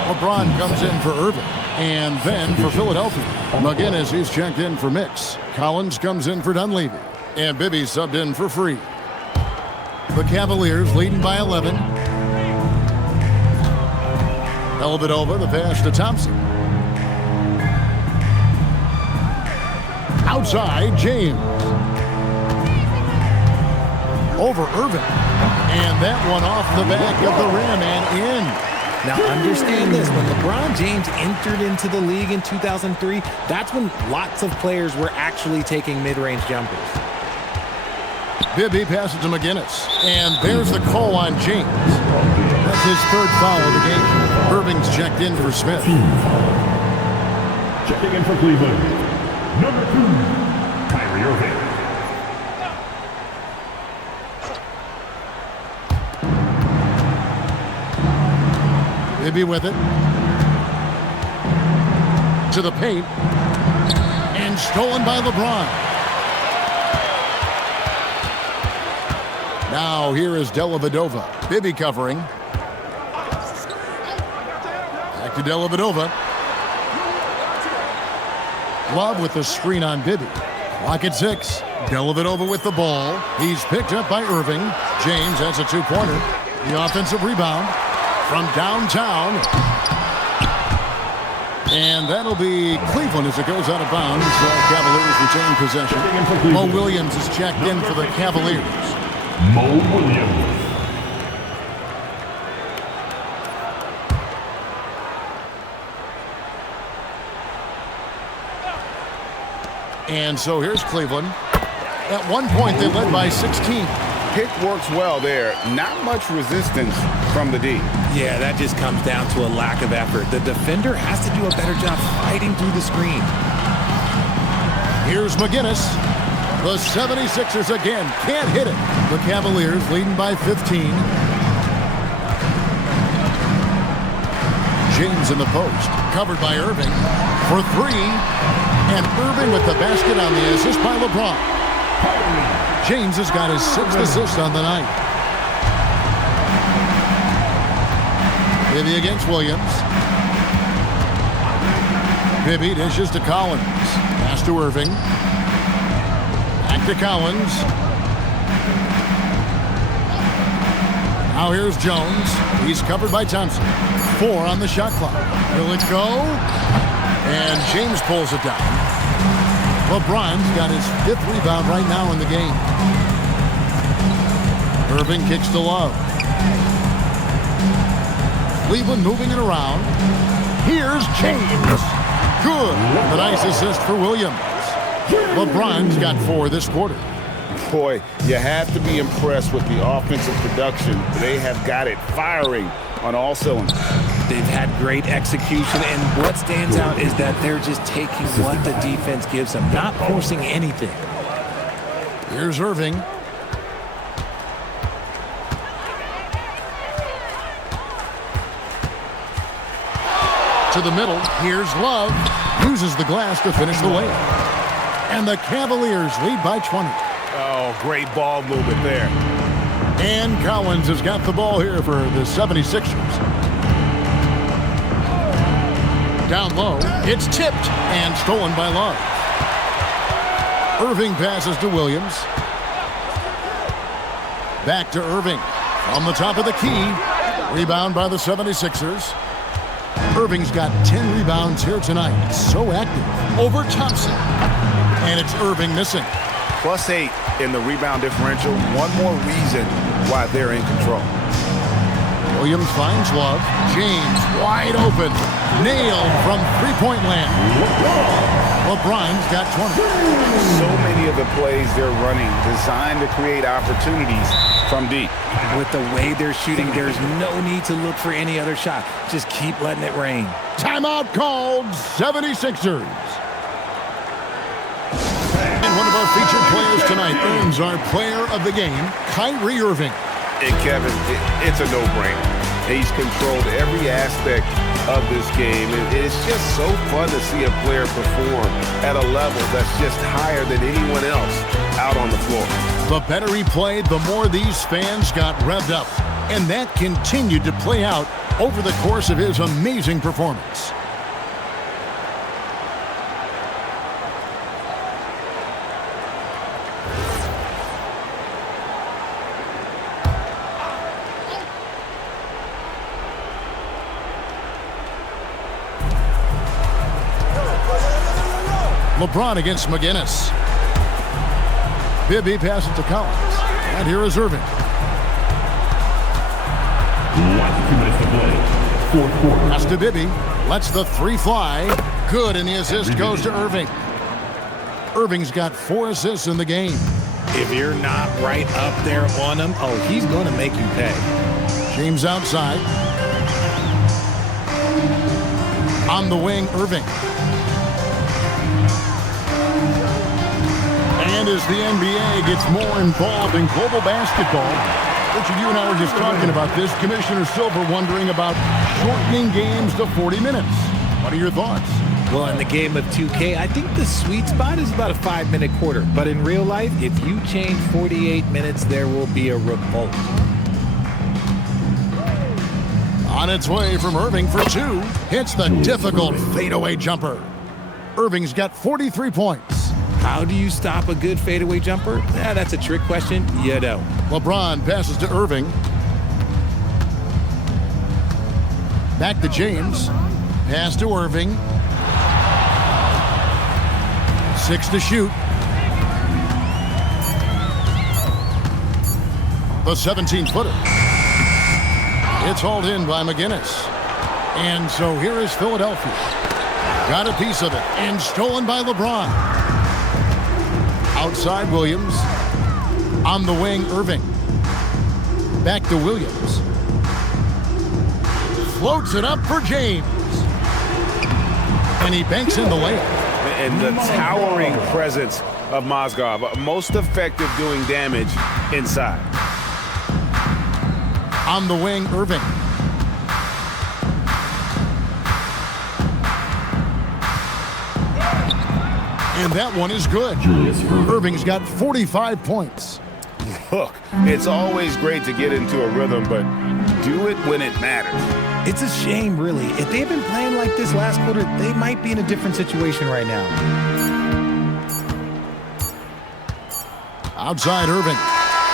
LeBron comes in for Irving. And then for Philadelphia, McGinnis, he's checked in for Mix. Collins comes in for Dunleavy. And Bibby subbed in for Free. The Cavaliers leading by 11. Dellavedova, the pass to Thompson. Outside, James. Over Irving. And that one off the back of the rim and in. Now understand this, when LeBron James entered into the league in 2003, that's when lots of players were actually taking mid-range jumpers. Bibby passes to McGinnis. And there's the call on James. That's his third foul of the game. Irving's checked in for Smith. Checking in for Cleveland, number 2, Kyrie Irving. Bibby with it. To the paint. And stolen by LeBron. Now here is Dellavedova. Bibby covering. Back to Dellavedova. Love with the screen on Bibby. Clock at 6. Dellavedova with the ball. He's picked up by Irving. James has a two-pointer. The offensive rebound from downtown. And that'll be Cleveland as it goes out of bounds. Cavaliers retain possession. Mo Williams is checked in for the Cavaliers. Mo Williams. And so here's Cleveland. At one point, they led by 16. Pick works well there. Not much resistance from the D. Yeah, that just comes down to a lack of effort. The defender has to do a better job fighting through the screen. Here's McGinnis. The 76ers again can't hit it. The Cavaliers leading by 15. James in the post. Covered by Irving for 3. And Irving with the basket on the assist by LeBron. James has got his 6th assist on the night. Bibby against Williams. Bibby dishes to Collins. Pass to Irving. Back to Collins. Now here's Jones. He's covered by Thompson. 4 on the shot clock. Will it go? And James pulls it down. LeBron's got his 5th rebound right now in the game. Irving kicks to Love. Cleveland moving it around. Here's James. Good. A nice assist for Williams. LeBron's got 4 this quarter. Boy, you have to be impressed with the offensive production. They have got it firing on all cylinders. They've had great execution, and what stands out is that they're just taking what the defense gives them, not forcing anything. Here's Irving. To the middle. Here's Love. Uses the glass to finish the layup. And the Cavaliers lead by 20. Oh, great ball movement there. And Collins has got the ball here for the 76ers. Down low, it's tipped and stolen by Love. Irving passes to Williams. Back to Irving. On the top of the key. Rebound by the 76ers. Irving's got 10 rebounds here tonight. So active. Over Thompson. And it's Irving missing. +8 in the rebound differential. One more reason why they're in control. Williams finds Love. James wide open. Nailed from three-point land. LeBron's got 20. So many of the plays they're running designed to create opportunities from deep. With the way they're shooting, there's no need to look for any other shot. Just keep letting it rain. Timeout called, 76ers. And one of our featured players tonight earns our player of the game, Kyrie Irving. And Kevin, it's a no-brainer. He's controlled every aspect of this game. And it's just so fun to see a player perform at a level that's just higher than anyone else out on the floor. The better he played, the more these fans got revved up. And that continued to play out over the course of his amazing performance. LeBron against McGinnis. Bibby passes to Collins. And here is Irving. Last 2 minutes to play. Fourth quarter. Pass to Bibby. Lets the 3 fly. Good, and the assist goes to Irving. Irving's got 4 assists in the game. If you're not right up there on him, oh, he's going to make you pay. James outside. On the wing, Irving. And as the NBA gets more involved in global basketball, Richard, you and I were just talking about this. Commissioner Silver wondering about shortening games to 40 minutes. What are your thoughts? Well, in the game of 2K, I think the sweet spot is about a 5-minute quarter. But in real life, if you change 48 minutes, there will be a revolt. On its way from Irving for two. Hits the difficult fadeaway jumper. Irving's got 43 points. How do you stop a good fadeaway jumper? That's a trick question. You know. LeBron passes to Irving. Back to James. Pass to Irving. 6 to shoot. The 17-footer. It's hauled in by McGinnis. And so here is Philadelphia. Got a piece of it. And stolen by LeBron. Outside Williams. On the wing, Irving. Back to Williams. Floats it up for James. And he banks in the layup. And the towering presence of Mozgov, most effective doing damage inside. On the wing, Irving. And that one is good. Irving's got 45 points. Look, it's always great to get into a rhythm, but do it when it matters. It's a shame, really. If they've been playing like this last quarter, they might be in a different situation right now. Outside Irving.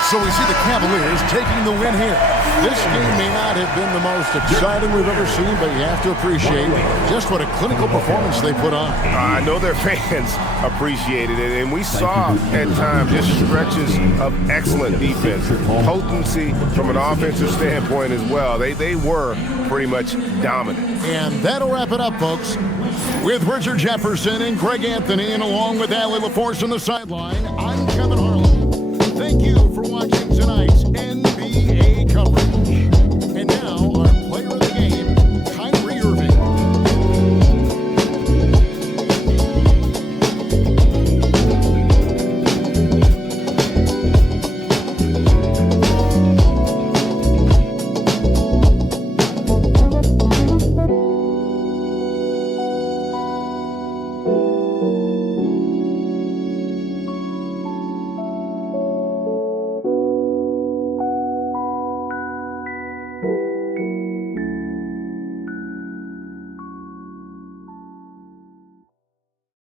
So we see the Cavaliers taking the win here. This game may not have been the most exciting we've ever seen, but you have to appreciate just what a clinical performance they put on. I know their fans appreciated it, and we saw at times just stretches of excellent defense, potency from an offensive standpoint as well. They were pretty much dominant. And that'll wrap it up, folks. With Richard Jefferson and Greg Anthony, and along with Allie LaForce on the sideline, I'm Kevin Harlan. Thank you for watching tonight's NBA coverage.